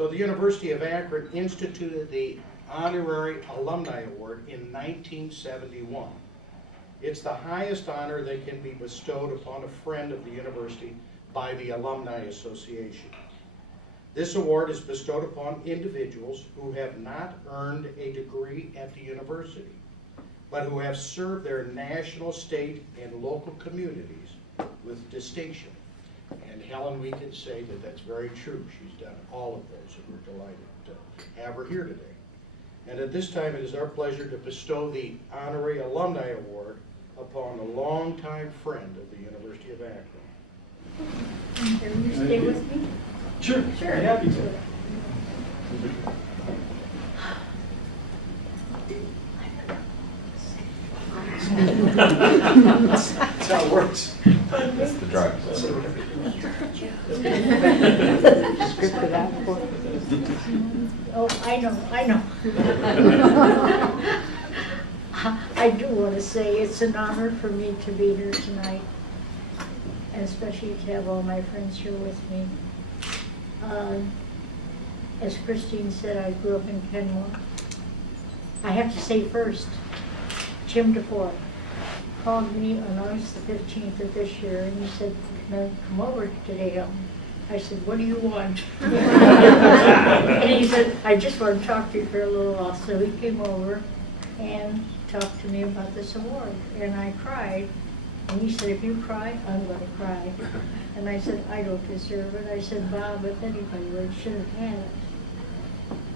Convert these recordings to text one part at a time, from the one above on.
So the University of Akron instituted the Honorary Alumni Award in 1971. It's the highest honor that can be bestowed upon a friend of the university by the Alumni Association. This award is bestowed upon individuals who have not earned a degree at the university, but who have served their national, state, and local communities with distinction. And Helen, we can say that that's very true. She's done all of those, and we're delighted to have her here today. And at this time, it is our pleasure to bestow the Honorary Alumni Award upon a longtime friend of the University of Akron. Can you stay with me? Sure. Sure. I'm happy to. That's how it works. That's the drive. Oh, I know. I do want to say it's an honor for me to be here tonight, and especially to have all my friends here with me. As Christine said, I grew up in Kenmore. I have to say first, Jim DeFore called me on August the 15th of this year, and he said, "Can I come over today, Helen?" I said, "What do you want?" And he said, "I just want to talk to you for a little while." So he came over and talked to me about this award, and I cried. And he said, "If you cry, I'm going to cry." And I said, "I don't deserve it." I said, "Bob, if anybody would, should have had it."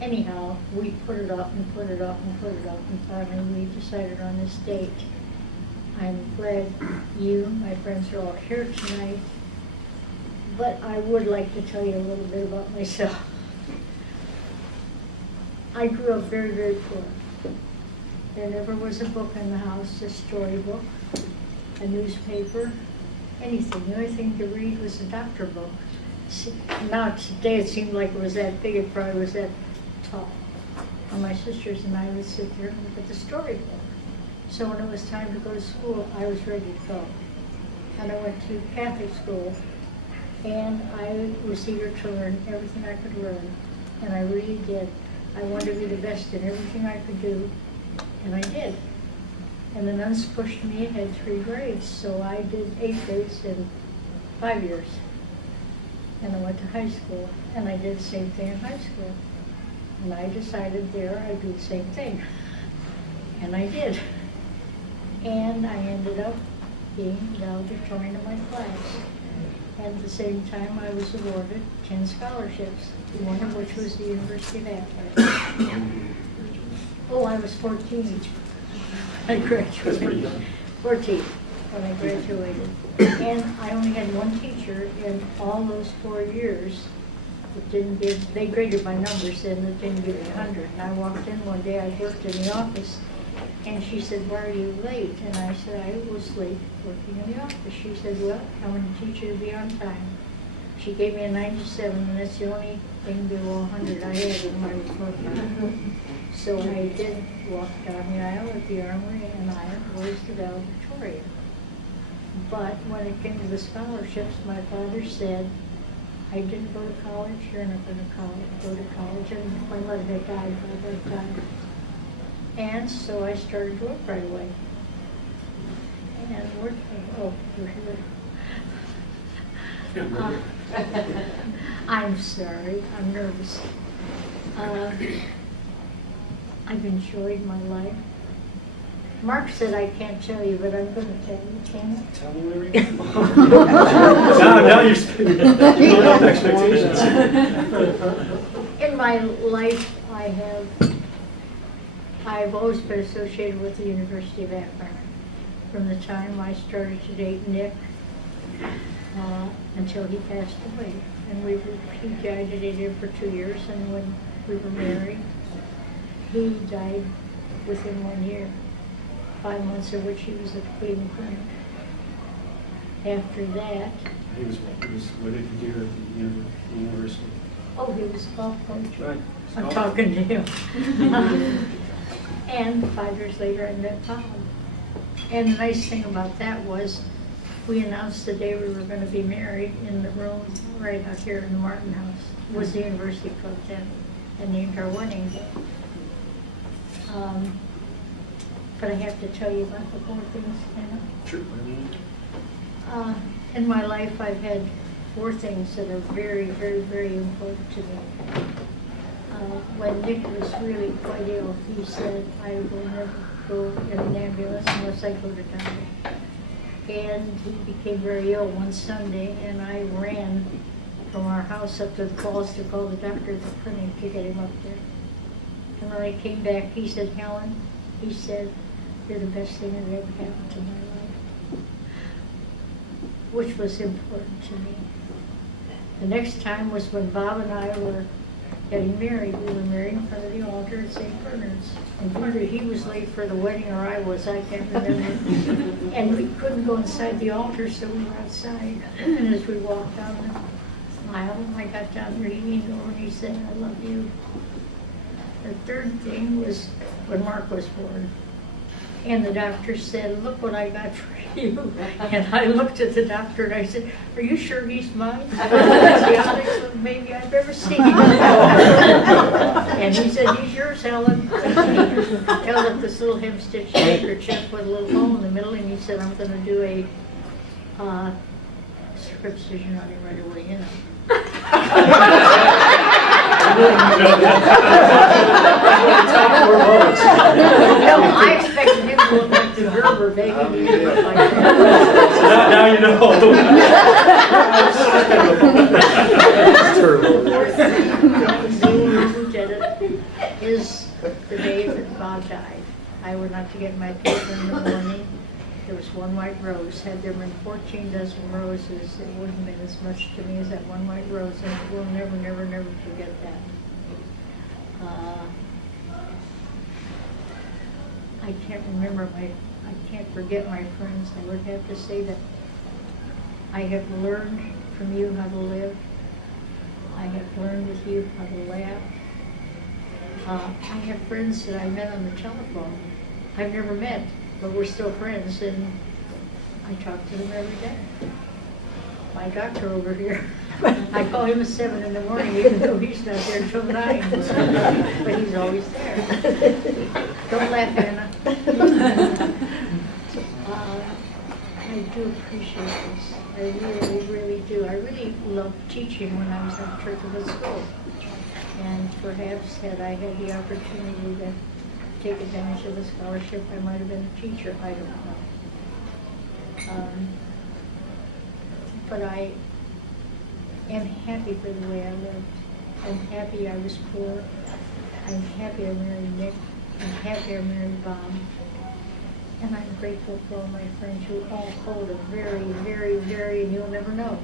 Anyhow, we put it up and put it up and put it up, and finally we decided on this date. I'm glad you, my friends, are all here tonight, but I would like to tell you a little bit about myself. I grew up very, very poor. There never was a book in the house, a storybook, a newspaper, anything. The only thing to read was a doctor book. Now today it seemed like it was that big, it probably was that tall. And my sisters and I would sit there and look at the storybook. So when it was time to go to school, I was ready to go. And I went to Catholic school, and I was eager to learn everything I could learn, and I really did. I wanted to be the best in everything I could do, and I did. And the nuns pushed me ahead 3 grades, so I did 8 grades in 5 years. And I went to high school, and I did the same thing in high school. And I decided there I'd do the same thing. And I did. And I ended up being valedictorian of my class. And at the same time, I was awarded 10 scholarships, one of which was the University of Akron. Oh, I was 14. I graduated. That's pretty young. 14 when I graduated. And I only had one teacher in all those 4 years that didn't give, they graded my numbers and that didn't give me 100. And I walked in one day, I worked in the office, and she said, "Why are you late?" And I said, "I was late working in the office." She said, "Well, I'm going to teach you to be on time." She gave me a 97, and that's the only thing below 100 I had in my report card. So I did walk down the aisle at the Armory, and I was the valedictorian. But when it came to the scholarships, my father said, "I didn't go to college, you're not going to go to college," and my mother had died by that time. And so I started to work right away. And working, oh, you're here. I'm sorry, I'm nervous. I've enjoyed my life. Mark said I can't tell you, but I'm going to tell you. Can I? Tell me where we go. now you're building up expectations. In my life, I've always been associated with the University of Akron. From the time I started to date Nick until he passed away. And he dated him for 2 years, and when we were married, he died within 1 year, 5 months of which he was at the Cleveland Clinic. After that... What did he do at the university? Oh, he was a golf coach. Right. I'm talking to him. And 5 years later, I met Bob. And the nice thing about that was, we announced the day we were going to be married in the room right out here in the Martin House. It was the University Club then, and named our wedding day. But I have to tell you about the 4 things, Anna. Sure. In my life, I've had 4 things that are very, very, very important to me. When Nick was really quite ill, he said, I will never go in an ambulance unless I go to die. And he became very ill one Sunday, and I ran from our house up to the falls to call the doctor at the clinic to get him up there. And when I came back, he said, Helen, he said, you're the best thing that ever happened to my life. Which was important to me. The next time was when Bob and I were getting married. We were married in front of the altar at St. Bernard's. And whether he was late for the wedding or I was, I can't remember. And we couldn't go inside the altar, so we were outside. And as we walked down the aisle, I got down there, he leaned over and he said, I love you. The 3rd thing was when Mark was born. And the doctor said, look what I got for you. And I looked at the doctor and I said, are you sure he's mine? That's the honest little baby I've ever seen. And he said, he's yours, Helen. He held up this little hem-stitched handkerchief with a little hole in the middle, and he said, I'm going to do a circumcision on him right away, you know. No, I expected him to look like the Gerber baby. He didn't look like that. Now you know. Who did it is the day that Bob died. I went up to get my paper in the morning. There was one white rose. Had there been 14 dozen roses, it wouldn't have been as much to me as that one white rose, and I will never, never, never forget that. I can't forget my friends. I would have to say that I have learned from you how to live. I have learned with you how to laugh. I have friends that I met on the telephone. I've never met, but we're still friends, and I talk to them every day. My doctor over here, I call him at 7 in the morning, even though he's not there until 9, but he's always there. Don't laugh, Anna. I do appreciate this. I really, really do. I really loved teaching when I was at Churchville School. And perhaps had I had the opportunity to take advantage of the scholarship, I might have been a teacher. I don't know. But I am happy for the way I lived. I'm happy I was poor. I'm happy I married Nick. I'm happy I married Bob. And I'm grateful for all my friends who all hold a very, very, very, and you'll never know,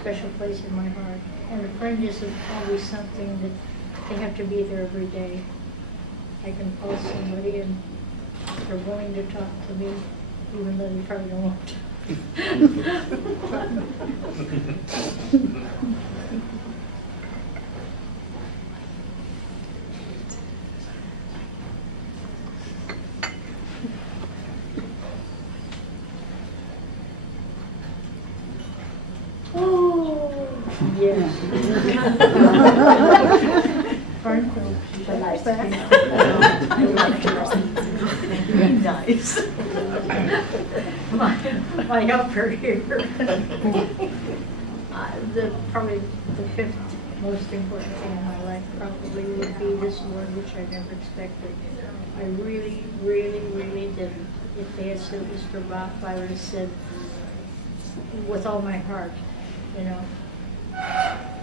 special place in my heart. And a friend isn't always something that they have to be there every day. I can call somebody and they're willing to talk to me, even though they probably don't want to. Oh, yes. Nice. My helper here. Probably the 5th most important thing in my life probably would be this award, which I never expected. I really, really, really didn't. If they had said it was for Bob, I would have said with all my heart, you know.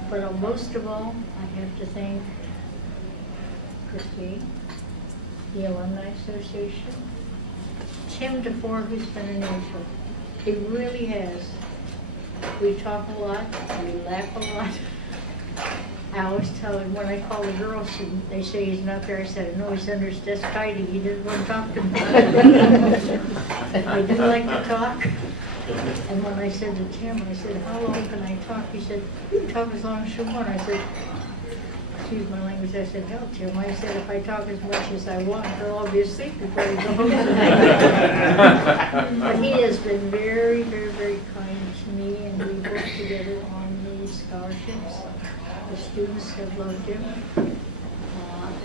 But most of all, I have to thank Christine, the Alumni Association, Tim DeFore, who's been an angel. He really has. We talk a lot, we laugh a lot. I always tell him when I call the girls and they say he's not there, I said, no, he's under his desk hiding. He didn't want to talk to me. I do like to talk. And when I said to Tim, I said, how long can I talk? He said, you can talk as long as you want. I said, excuse my language, I said, hell, Tim, I said, if I talk as much as I want, they'll all be asleep before we go home tonight. But he has been very, very, very kind to me, and we work together on these scholarships. The students have loved him,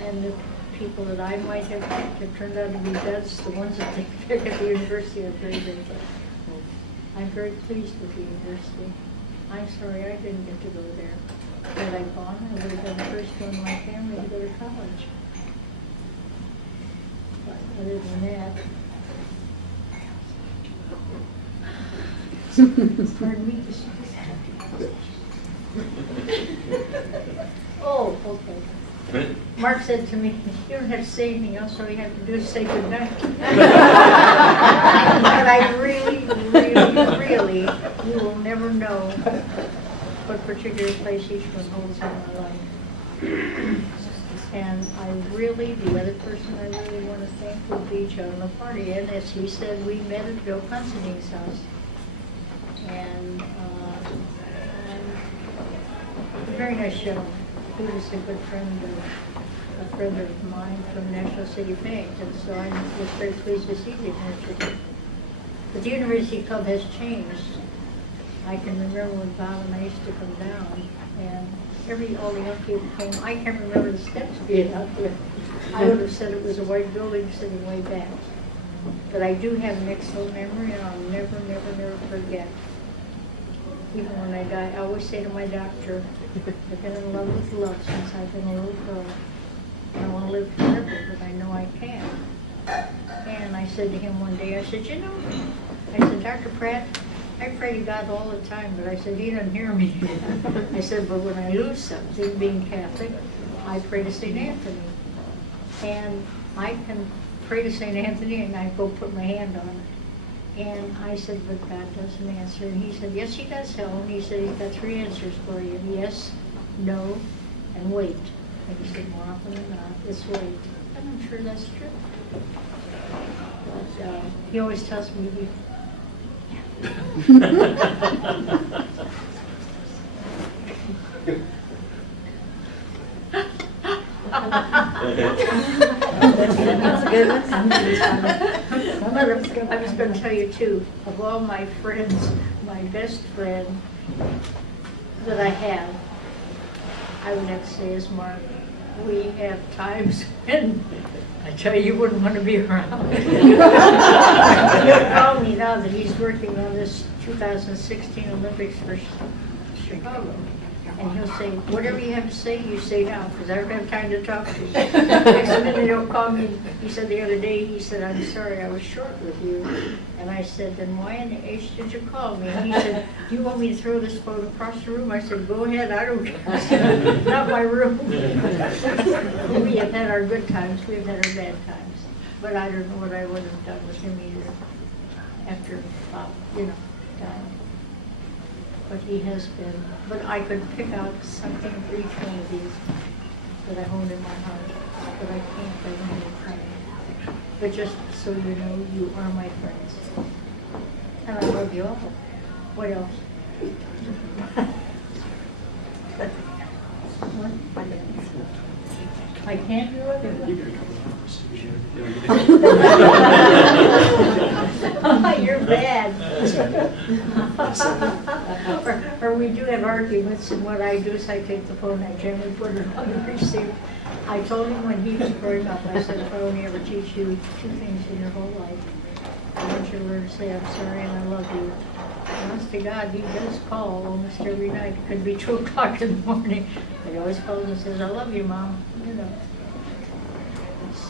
and the people that I might have picked have turned out to be best. The ones that they pick at the university are very, very good. I'm very pleased with the university. I'm sorry I didn't get to go there. Had I gone, I would have been the first one in my family to go to college. But other than that, pardon me. Oh, okay. Mark said to me, you don't have to say anything else, all you have to do is say goodnight. But I really, really, you will never know what particular place each one holds in my life. And I really, the other person I really want to thank would be John LaParty. And as he said, we met at Bill Considine's house. And a very nice gentleman. He was a good friend of mine from National City Bank, and so I was very pleased to see the university. But the University Club has changed. I can remember when Bob and I used to come down, and all the young people came. I can't remember the steps being out there. I would have said it was a white building sitting way back. But I do have an excellent memory, and I'll never, never, never forget. Even when I die, I always say to my doctor, I've been in love with love since I've been a little girl. I want to live forever, but I know I can. And I said to him one day, I said, you know, I said, Dr. Pratt, I pray to God all the time, but I said, he doesn't hear me. I said, but when I lose something, being Catholic, I pray to St. Anthony. And I can pray to St. Anthony and I go put my hand on it. And I said, but God doesn't answer. And he said, yes, he does, Helen. He said, he's got 3 answers for you. Yes, no, and wait. And he said, more often than not, it's wait. And I'm sure that's true. But he always tells me, That's good. I was going to tell you too, of all my friends, my best friend that I have, I would have to say is Mark. We have times when I tell you, you wouldn't want to be around. He'll call me now that he's working on this 2016 Olympics for Chicago. And he'll say, whatever you have to say, you say now, because I don't have time to talk to you. Next minute he'll call me. He said the other day, he said, I'm sorry, I was short with you. And I said, then why in the H did you call me? And he said, do you want me to throw this phone across the room? I said, go ahead, I don't care. Not my room. We have had our good times, we have had our bad times. But I don't know what I would have done with him either after, dying. But he has been, but I could pick out something for each one of these that I hold in my heart, but I can't, I don't have time. But just so you know, you are my friends. And I love you all. What else? What? I can't do it? You're bad. Or we do have arguments, and what I do is I take the phone, I generally put it on the receiver. I told him when he was growing up, I said, if I only ever teach you 2 things in your whole life, I want you to learn to say, I'm sorry and I love you. And honest to God, he does call almost every night. It could be 2 o'clock in the morning. But he always calls and says, I love you, Mom. You know.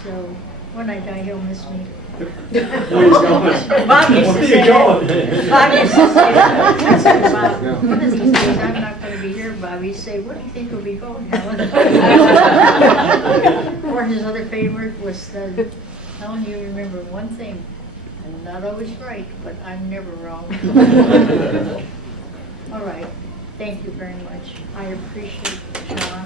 So when I die, he'll miss me. Where he's going? Bob used to say that. Bob used to say that. I said, Bob, one of these days I'm not going to be here, Bob. He'd say, where do you think we'll be going, Helen? Or his other favorite was, Helen, you remember one thing. I'm not always right, but I'm never wrong. All right. Thank you very much. I appreciate John.